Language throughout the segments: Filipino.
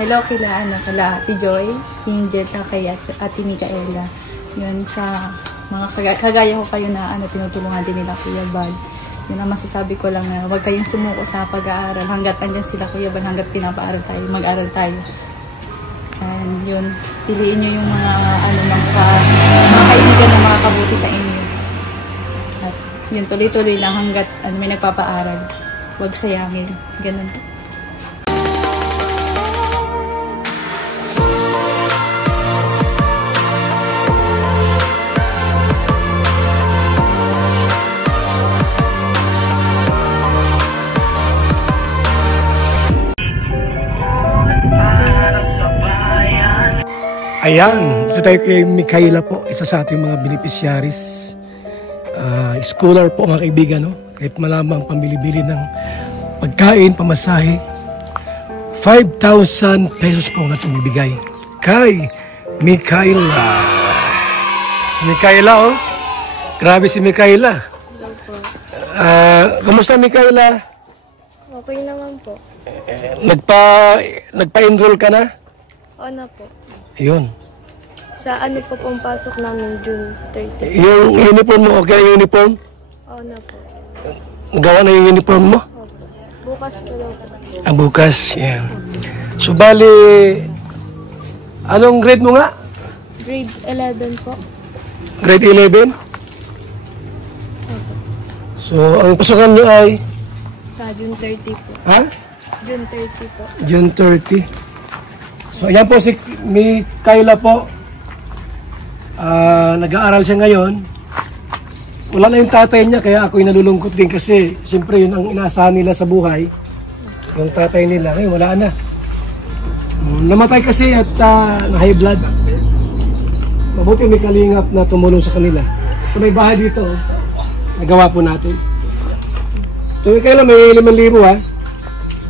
Hello kila Ate Joy, Angel, kay Ate Micaela. Yun sa mga kagaya ko kayo na tinutulungan din nila Kuya Bal. Yun ang masasabi ko lang na huwag kayong sumuko sa pag-aaral. Hanggat andyan sila Kuya Bal, hanggat pinapaaral tayo, mag-aral tayo. And yun, piliin nyo yung mga mga kaibigan na makakabuti sa inyo. At yun, tuloy-tuloy lang hanggat may nagpapaaral. Huwag sayangin. Ganun. Ayan, dito tayo kay Micaela po, isa sa ating mga beneficiaries. Scholar po mga kaibigan, no? Kahit malamang pamili-bili ng pagkain, pamasahe. 5,000 pesos po ang ating bibigay kay Micaela. Si Micaela, oh. Grabe si Micaela. Kamusta Micaela? Okay naman po. Nagpa-enroll ka na? Oo na po. Yun. Sa ano po pong pasok namin June 30. Yung uniform mo, okay yung uniform? Oo na po. Gawa na yung uniform mo? Opo. Bukas po daw po. Bukas, yan. So, bali, anong grade mo nga? Grade 11 po. Grade 11? Opo. So, ang pasokan nyo ay? Sa June 30 po. Ha? June 30 po. June 30. So, ayan po si Micaela po. Nag-aaral siya ngayon. Wala na yung tatay niya, kaya ako'y nalulungkot din kasi siyempre yun ang inaasahan nila sa buhay. Yung tatay nila, ngayon wala na. Namatay kasi at na-high blood. Mabuti may kalingap na tumulong sa kanila. So, may bahay dito. Nagawa po natin. So, Micaela, may 5,000 ha.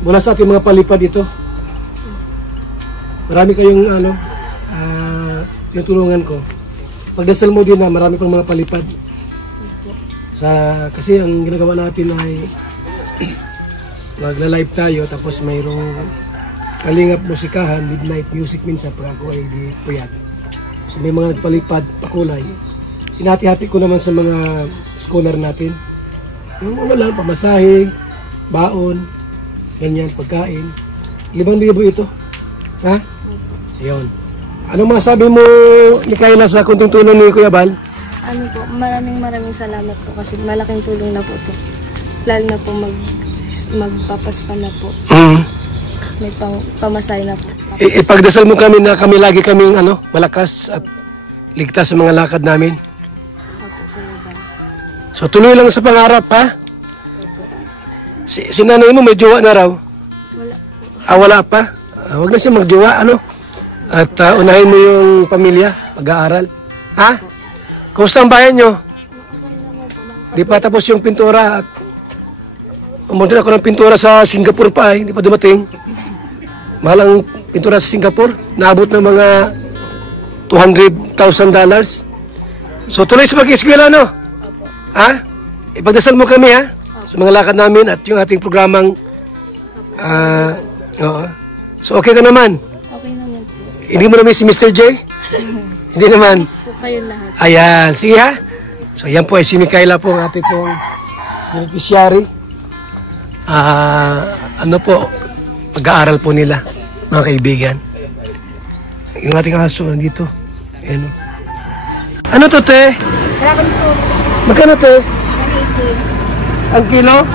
Mula sa ating mga palipad ito. Marami kayong yung tulungan ko. Pagdasal mo din na marami pang mga palipad. Kasi ang ginagawa natin ay magla-live tayo tapos mayroong kalingap musikahan, midnight music minsan pag ako ay di puyat. So may mga nagpalipad, pakulay. Hinati-hati ko naman sa mga scholar natin. Yung lang, pamasahe, baon, ganyan, pagkain. 5,000 ito. Ha? Ayun. Anong masabi mo, Micaela, sa kunting tulong ni Kuya Bal? Ano po, maraming salamat po kasi malaking tulong na po ito. Lalo na po magpapaska na po. May pamasay na po. Ipagdasal mo kami na kami lagi kaming malakas at ligtas sa mga lakad namin. Opo, Kuya Bal. So tuloy lang sa pangarap, ha? Opo. Si nanay mo may jowa na raw? Wala po. Wala pa? Huwag na siya magjowa, At unahin mo yung pamilya, pag-aaral. Ha? Kumusta ang bayan nyo? Di pa tapos yung pintura. Umorder ako ng pintura sa Singapore pa, hindi pa dumating. Mahal ang pintura sa Singapore. Naabot ng mga $200,000. So tuloy sa mag-eskwela, Ha? Ipagdasal mo kami, ha? Sa mga lakad namin at yung ating programang oo. So okay ka naman? Okay naman po. Hindi mo namin si Mr. J? Hindi naman. Po kayo lahat. Ayan, sige ha. So ayan po ay si Micaela po ang ating pong beneficiary. Pag-aaral po nila, mga kaibigan. Yung ating aso nandito. Ayan o. Ano to, te? Magkano, te? Ang kilo?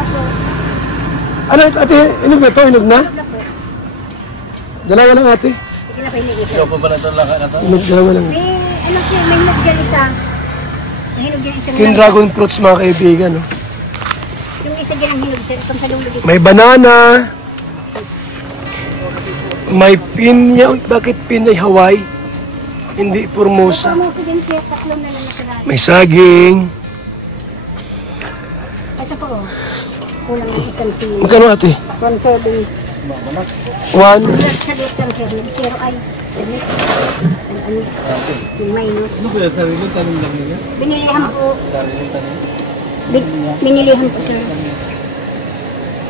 Ano, ate, inog na to? Inog na? Dalawa lang, ate. Ikaw pa ba natulakan na to? Dalawa lang. May hinog dyan isa. May hinog dyan isa. Yung dragon fruits, mga kaibigan. Yung isa dyan ang hinog itong sa lulog. May banana. May pinya. Bakit pinya Hawaii? Hindi Formosa. Formosa din siya. Tatlo na lang natira. May saging. Ito po. Kulang ng isang kilo. Magkano, ate? 170. 1. Sabi isang zero ay. Yung minus. Ano kaya sarili mo tanong lang nila? Binilihan po. Sarili mo tanong? Binilihan po, sir.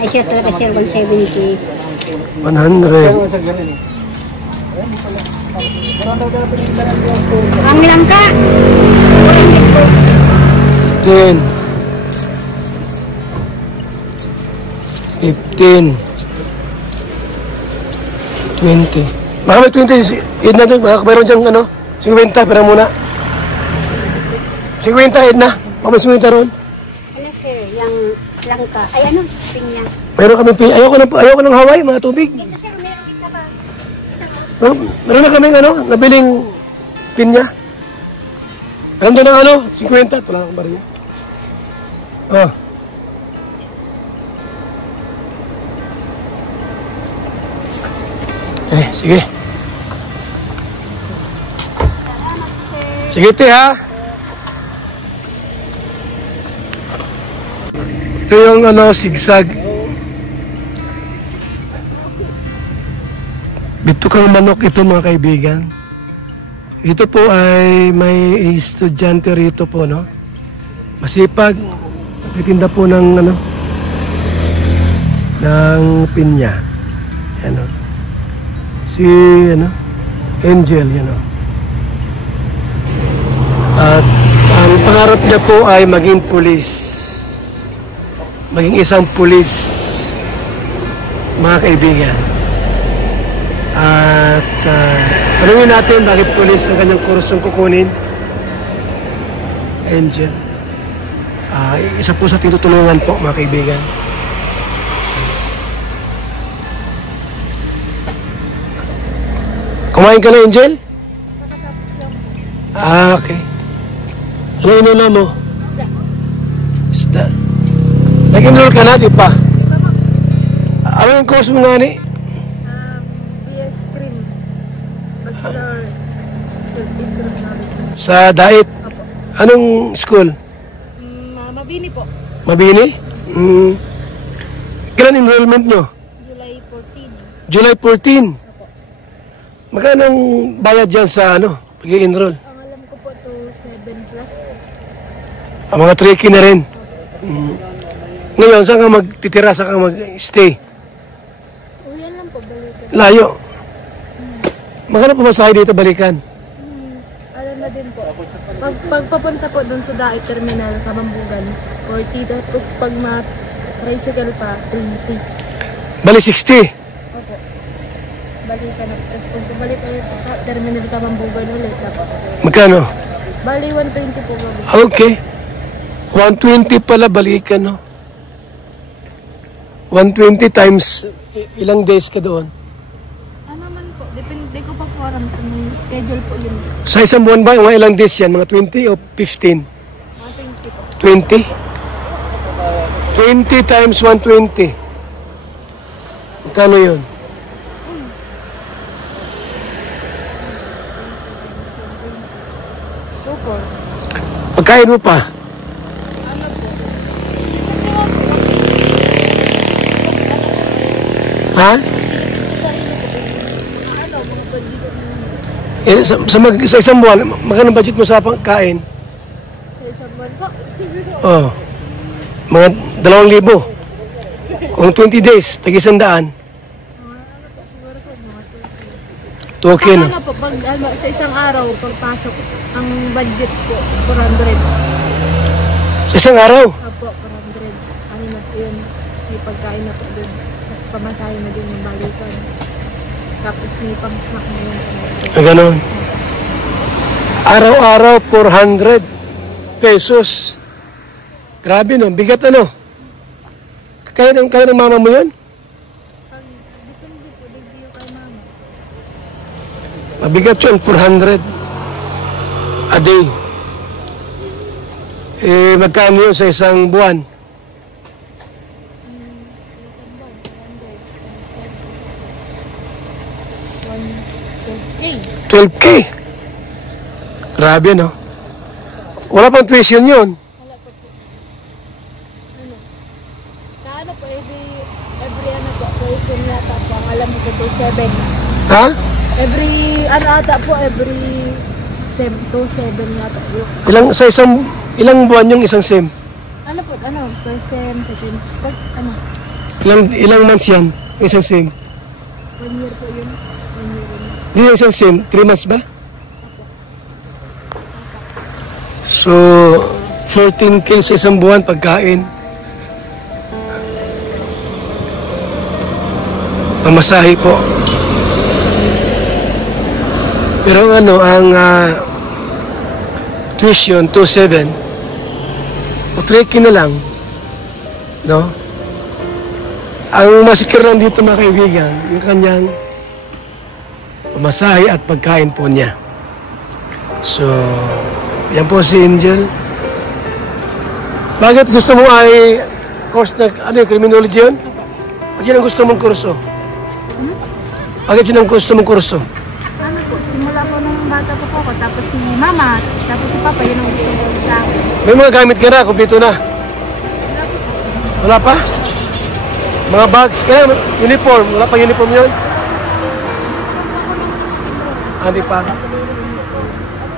Ay siya to, sir, 170. 100. Pero sa ganun Ang langka. 10, 15, 20. Baka may 20, Edna doon, baka mayroon dyan, 50, pero muna. 50, Edna. Baka may 50 ron. Ano sir, yung langka. Ay ano, pinya. Mayroon kami, ayoko ng Hawaii, mga tubig. Ito sir, meron kita ba? Meron na kami, nabiling pinya. Alam doon ng 50, ito lang ang bariya. Ah. Sige. Sige, te, ha? Ito yung sigsag. Bitukang manok ito, mga kaibigan. Ito po ay may estudyante rito po, no? Masipag. Nagtitinda po ng pinya. Ano? Si Angel, At ang pangarap niya po ay maging pulis. Maging isang pulis, mga kaibigan. At tanungin natin bakit pulis ang kanyang kursong kukunin. Angel. Isa po sa tinutulungan po, mga kaibigan. Kumain ka na, Angel? Okay. Ano inuna mo? Isda. Nag-enroll ka na, di pa? Ano yung course mo nga ni? BS Cream. Bachelor. Sa Dait? Anong school? Mabini po. Mabini? Kailan enrollment nyo? July 14. July 14. Magkano ang bayad dyan sa pag-i-enroll? Ang alam ko po to 7 plus. Mga tricky na rin. Ngayon, saan ka magtitira? Saan ka mag-stay? Uyan lang po, balikan. Layo. Magkano pumasahe dito balikan? Alam na din po. Pagpapunta po doon sa Dait Terminal, Kabambugan, 40. Tapos pag ma-tricycle pa, 20. Bali 60. Opo. Balikan na. Tapos pag balik ulit sa Terminal Kabambugan ulit. Tapos Magkano? bali 120 po. Okay. 120 pala balikan, no? 120 times ilang days ka doon? Ano man po, depende ko pa po aram kung schedule po yun. Sa isang buwan ba, mga ilang days yan? Mga 20 o 15? Mga 20 po. 20? 20 times 120. Magkano yun? Pagkain mo pa? Ha? Sa isang buwan, magkano budget mo sa pagkain? Sa isang buwan po. Oh. Mga 2,000. Kung 20 days, tag-100. Okay, no? Ano po, pag sa isang araw, pagpasok, ang budget po, 400. Sa isang araw? Opo, 400. Ano na po yun, may pagkain na po doon. Tapos pamasahe na din yung balikan. Tapos may pang-snack na yun. Ganon. Araw-araw, 400 pesos. Grabe, no? Bigat, ano? Kaya ng mama mo yun? Pag depende po, hindi yung kay mama. Mabigat yun, 400 a day. Magkano yun sa isang buwan? 12K. Grabe, no? Wala pang tuition yun. Wala po po. Ano? Sa ano po, every ano po, tuition yata po. Ang alam ko po, 7. Ha? Every, ano ata po, every 7 yata po. Ilang buwan yung isang SEM? Ano po, first sem, second, third, Ilang months yan, yung isang SEM? 1 1 year po yun. 1 year yun. Hindi yung isang SIM, 3 months ba? So, 14K sa isang buwan pagkain. Pamasahe po. Pero ano, ang tuition, 2,700. O 3K na lang. No? Ang masikir lang dito mga kaibigan, yung kanyang pamasahe at pagkain po niya. So, yan po si Angel. Bakit gusto mo ay course na, ano yung criminology yun? Bakit yun ang gusto mong kurso? Bakit yun ang gusto mong kurso? Ano po, simula po nung bata po ako, tapos si mama, tapos si papa, yun ang gusto ko sa akin. May mga gamit ka na, kumpleto na. Wala pa? Mga bags, kaya uniform, wala pa uniform yun? Hindi pa.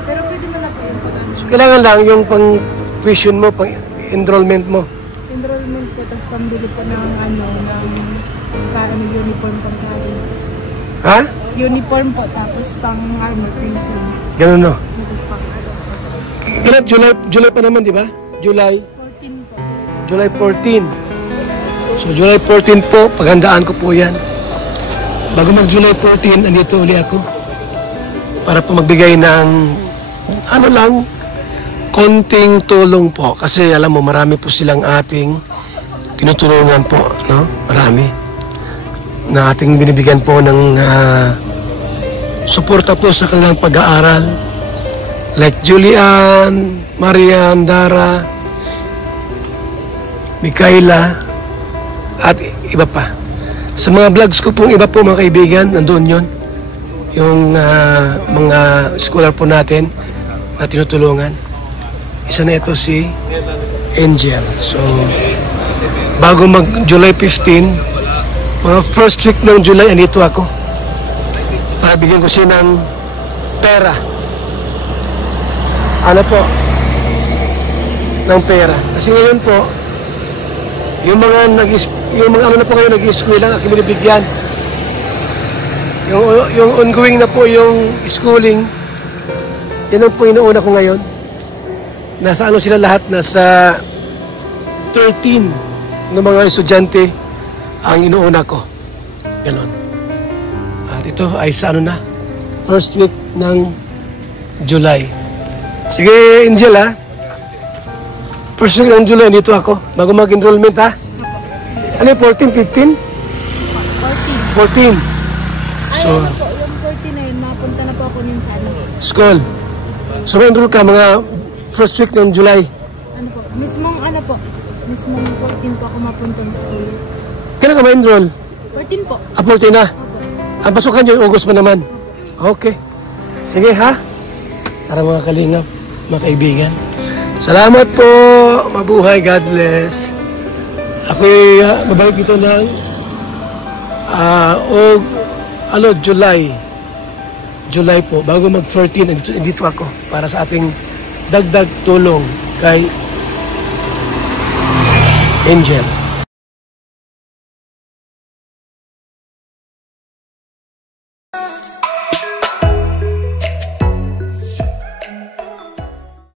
Pero pwede na na po yung pag-ano. Kailangan lang yung pang tuition mo, pang enrollment mo. Enrollment po, tapos pambili po ng ano, ng uniform pang college. Ha? Uniform po, tapos pang armor pension. Ganun no. Tapos pang ano. Kailan? July pa naman, di ba? July 14 po. July 14. So, July 14 po, paghandaan ko po yan. Bago mag-July 14, andito uli ako. Para po magbigay ng, ano lang, konting tulong po. Kasi alam mo, marami po silang ating tinutulungan po, no? Marami. Na ating binibigyan po ng suporta po sa kanilang pag-aaral. Like Julian, Marian, Dara, Mikaela, at iba pa. Sa mga vlogs ko pong iba po mga kaibigan, nandoon yon. Yung mga scholar po natin na tinutulungan. Isa na ito si Angel. So, bago mag July 15, mga first week ng July, andito ako. Para bigyan ko siya ng pera. Ano po? Ng pera. Kasi ngayon po, yung mga ano na po kayo nag-i-school lang, aking binibigyan. Yung ongoing na po yung schooling, yan ang po inuuna ko ngayon. Nasa ano sila lahat? Nasa 13 ng mga estudyante ang inuuna ko. Ganon. At ito ay sa ano na? First week ng July. Sige, Angel ha? First week ng July, dito ako. Bago mag-enrollment ha? Ano yung 14, 15? 14. 14. Ay, So, ano po, yung 14 na yun, mapunta na po ako minsan. school. So, may enroll ka mga first week ng July. Ano po, mismong 14 po ako mapunta ng school. Kailan ka ma-enroll? 14 po. 14 na. Ang pasukan nyo, August pa naman. Okay. Sige ha? Para mga kalingap, mga kaibigan. Salamat po. Mabuhay. God bless. Ako'y mabalik dito ng July. July po. Bago mag-14, dito ako para sa ating dagdag tulong kay Angel.